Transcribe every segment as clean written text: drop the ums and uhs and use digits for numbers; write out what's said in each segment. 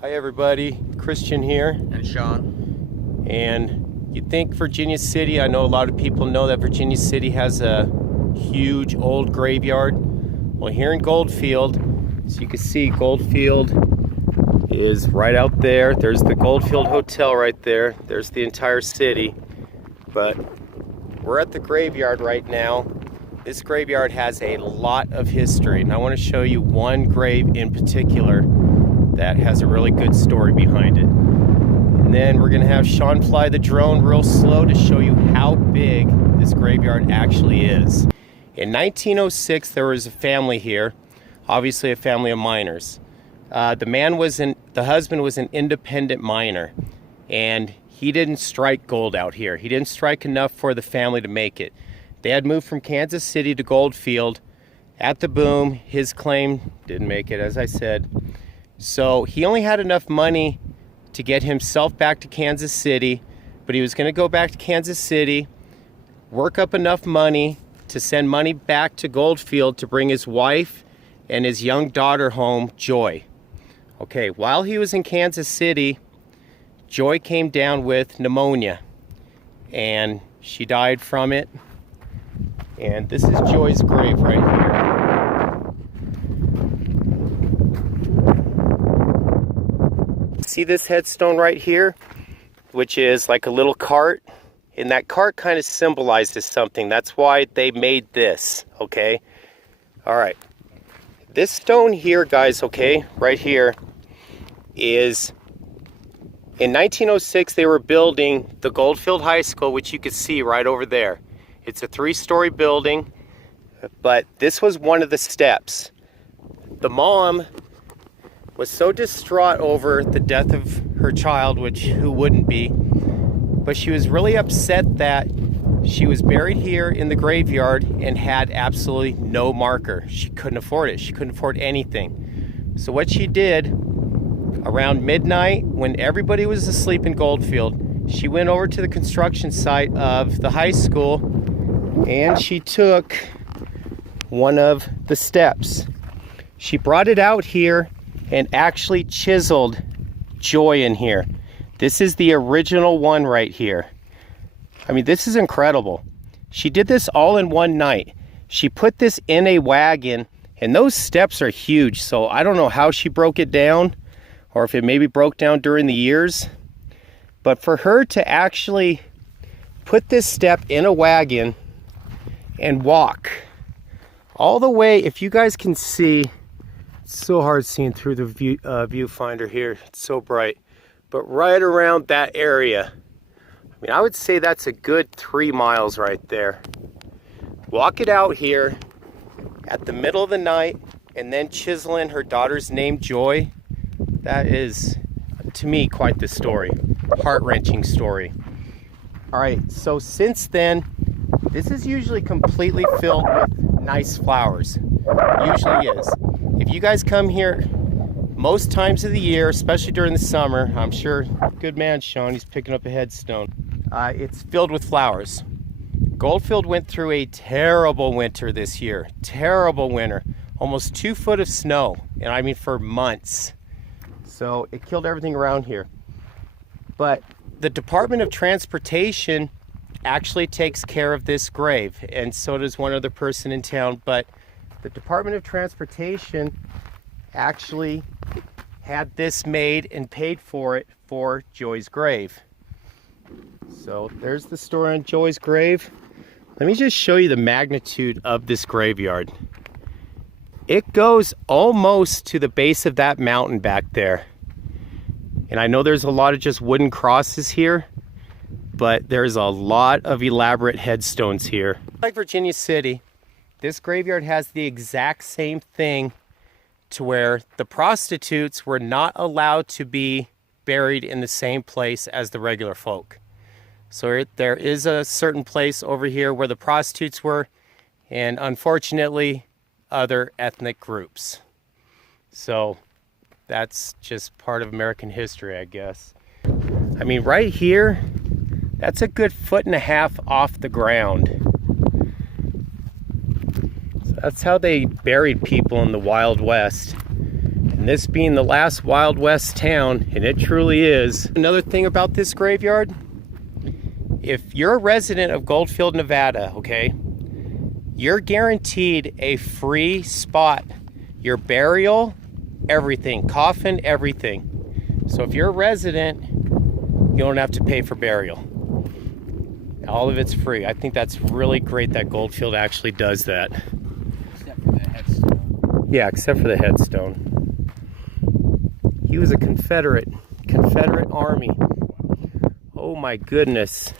Hi everybody, Christian here. And Sean. And you think Virginia City, I know a lot of people know that Virginia City has a huge old graveyard. Well, here in Goldfield, so you can see Goldfield is right out there. There's the Goldfield Hotel right there. There's the entire city. But we're at the graveyard right now. This graveyard has a lot of history, and I want to show you one grave in particular that has a really good story behind it. And then we're gonna have Sean fly the drone real slow to show you how big this graveyard actually is. In 1906, there was a family here, obviously a family of miners. The husband was an independent miner, and he didn't strike gold out here. He didn't strike enough for the family to make it. They had moved from Kansas City to Goldfield. At the boom, his claim didn't make it, as I said. So he only had enough money to get himself back to Kansas City, but he was going to go back to Kansas City, work up enough money to send money back to Goldfield to bring his wife and his young daughter home, Joy. Okay, while he was in Kansas City, Joy came down with pneumonia, and she died from it. And this is Joy's grave right here. See this headstone right here, which is like a little cart, and that cart kind of symbolizes something. That's why they made this, okay? All right. This stone here, guys, okay, right here, is in 1906 they were building the Goldfield High School, which you can see right over there. It's a 3-story building, but this was one of the steps. The mom was so distraught over the death of her child, which who wouldn't be, but she was really upset that she was buried here in the graveyard and had absolutely no marker. She couldn't afford it. She couldn't afford anything. So what she did, around midnight, when everybody was asleep in Goldfield, she went over to the construction site of the high school and she took one of the steps. She brought it out here and actually chiseled Joy in here. This is the original one right here. I mean, this is incredible. She did this all in one night. She put this in a wagon, and those steps are huge, so I don't know how she broke it down, or if it maybe broke down during the years. But for her to actually put this step in a wagon and walk all the way, if you guys can see, it's so hard seeing through the viewfinder here. It's so bright. But right around that area, I mean, I would say that's a good 3 miles right there. Walk it out here at the middle of the night and then chisel in her daughter's name, Joy. That is, to me, quite the story. Heart-wrenching story. All right, so since then, this is usually completely filled with nice flowers. Usually is. If you guys come here most times of the year, especially during the summer, I'm sure, good man Sean, he's picking up a headstone. It's filled with flowers. Goldfield went through a terrible winter this year. Terrible winter. Almost 2 foot of snow, and I mean for months. So it killed everything around here. But the Department of Transportation actually takes care of this grave, and so does one other person in town. But the Department of Transportation actually had this made and paid for it for Joy's grave. So there's the story on Joy's grave. Let me just show you the magnitude of this graveyard. It goes almost to the base of that mountain back there. And I know there's a lot of just wooden crosses here, but there's a lot of elaborate headstones here. Like Virginia City, this graveyard has the exact same thing, to where the prostitutes were not allowed to be buried in the same place as the regular folk. So there is a certain place over here where the prostitutes were, and unfortunately, other ethnic groups. So that's just part of American history, I guess. I mean, right here, that's a good 1.5 feet off the ground. So that's how they buried people in the Wild West. And this being the last Wild West town, and it truly is. Another thing about this graveyard, if you're a resident of Goldfield, Nevada, okay, you're guaranteed a free spot. Your burial, everything, coffin, everything. So if you're a resident, you don't have to pay for burial. All of it's free. I think that's really great that Goldfield actually does that. Except for the headstone. Yeah, except for the headstone. He was a Confederate Army. Oh my goodness.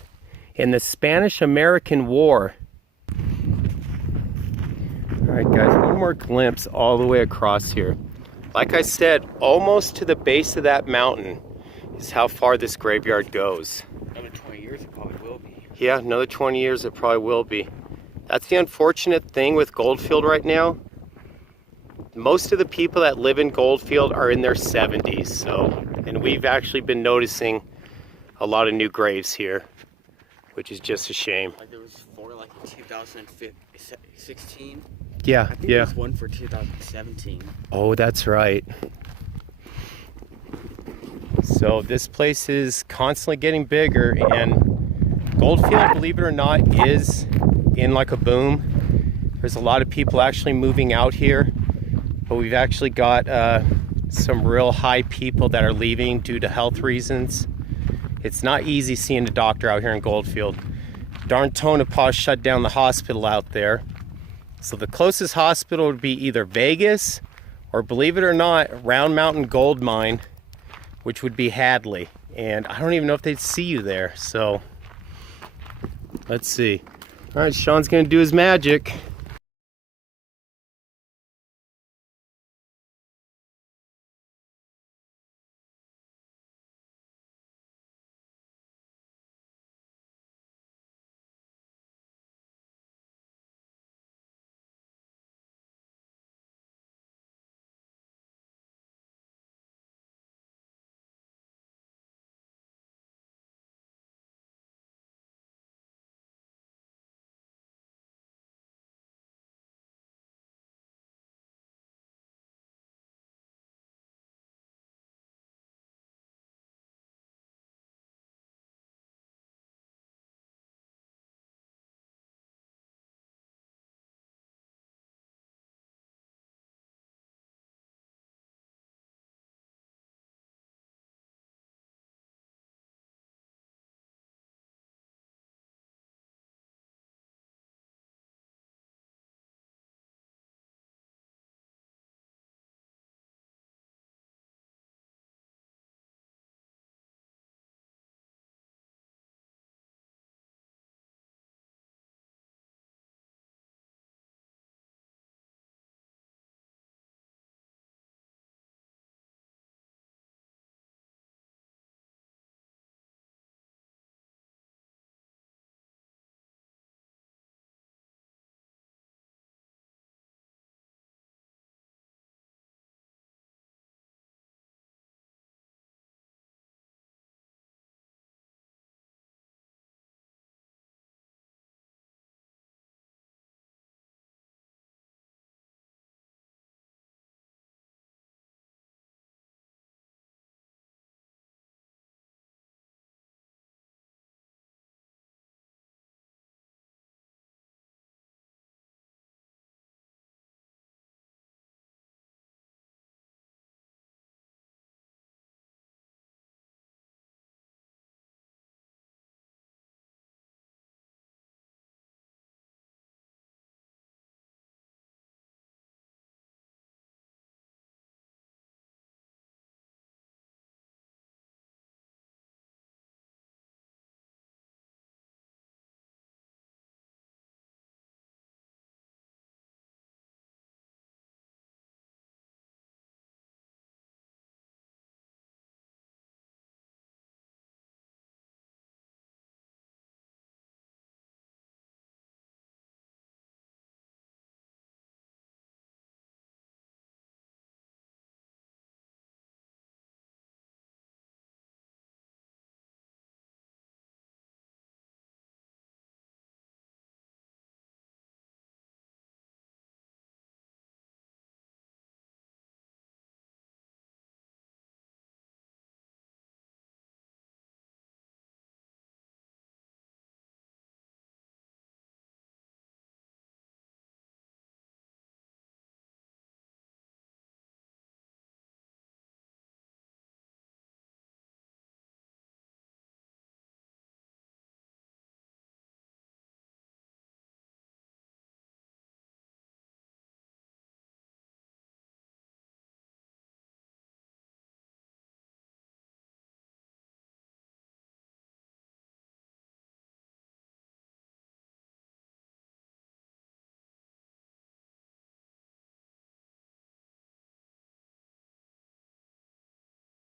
In the Spanish-American War. All right, guys, one more glimpse all the way across here. Like I said, almost to the base of that mountain is how far this graveyard goes. Another 20 years it probably will be. Yeah, another 20 years it probably will be. That's the unfortunate thing with Goldfield right now. Most of the people that live in Goldfield are in their 70s, so, and we've actually been noticing a lot of new graves here, which is just a shame. Like there was 4 like in 2016. Yeah, I think yeah. there's one for 2017. Oh, that's right. So this place is constantly getting bigger, and Goldfield, believe it or not, is in like a boom. There's a lot of people actually moving out here, but we've actually got some real high people that are leaving due to health reasons. It's not easy seeing a doctor out here in Goldfield. Darn Tonopah shut down the hospital out there. So the closest hospital would be either Vegas or, believe it or not, Round Mountain Gold Mine, which would be Hadley. And I don't even know if they'd see you there. So let's see. All right, Sean's gonna do his magic.